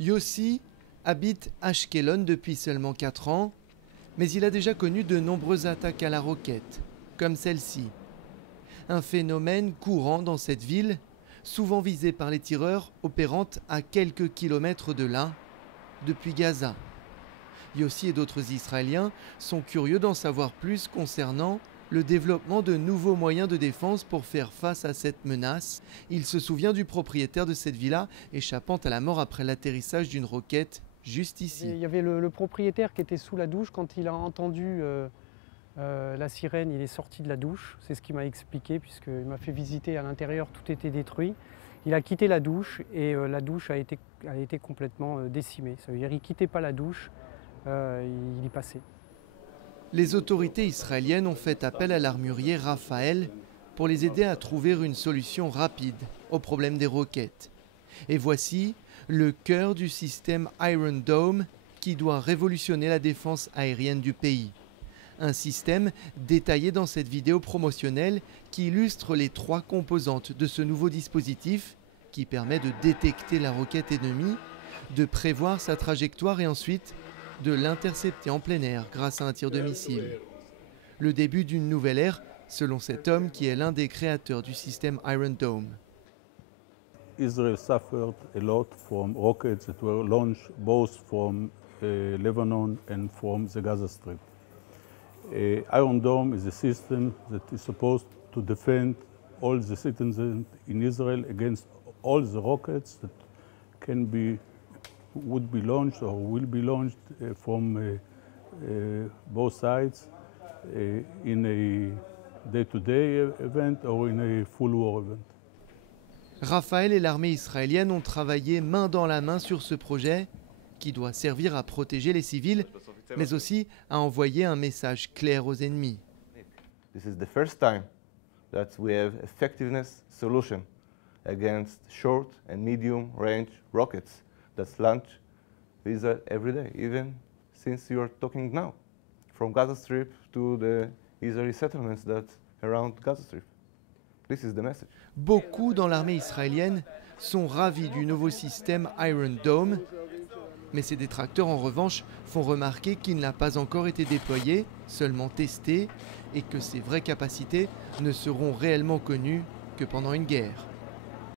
Yossi habite Ashkelon depuis seulement 4 ans, mais il a déjà connu de nombreuses attaques à la roquette, comme celle-ci. Un phénomène courant dans cette ville, souvent visée par les tireurs opérant à quelques kilomètres de là, depuis Gaza. Yossi et d'autres Israéliens sont curieux d'en savoir plus concernant le développement de nouveaux moyens de défense pour faire face à cette menace. Il se souvient du propriétaire de cette villa échappant à la mort après l'atterrissage d'une roquette juste ici. Il y avait le propriétaire qui était sous la douche. Quand il a entendu la sirène, il est sorti de la douche. C'est ce qu'il m'a expliqué, puisqu'il m'a fait visiter à l'intérieur, tout était détruit. Il a quitté la douche et la douche a été complètement décimée. Ça veut dire qu'il ne quittait pas la douche, il y passait. Les autorités israéliennes ont fait appel à l'armurier Raphaël pour les aider à trouver une solution rapide au problème des roquettes. Et voici le cœur du système Iron Dome qui doit révolutionner la défense aérienne du pays. Un système détaillé dans cette vidéo promotionnelle qui illustre les 3 composantes de ce nouveau dispositif qui permet de détecter la roquette ennemie, de prévoir sa trajectoire et ensuite de l'intercepter en plein air grâce à un tir de missile. Le début d'une nouvelle ère, selon cet homme qui est l'un des créateurs du système Iron Dome. Israel suffered a lot from rockets that were launched both from Lebanon and from the Gaza Strip. Iron Dome is a system that is supposed to defend all the citizens in Israel against all the rockets that would be launched or will be launched from both sides in a day-to-day event or in a full war event. Raphaël et l'armée israélienne ont travaillé main dans la main sur ce projet qui doit servir à protéger les civils, mais aussi à envoyer un message clair aux ennemis. This is the first time that we have effectiveness solution against short and medium range rockets that's launched every day, even since you are talking now, from Gaza Strip to the Israeli settlements that around Gaza Strip. This is the message. Beaucoup dans l'armée israélienne sont ravis du nouveau système Iron Dome, mais ses détracteurs en revanche font remarquer qu'il n'a pas encore été déployé, seulement testé, et que ses vraies capacités ne seront réellement connues que pendant une guerre.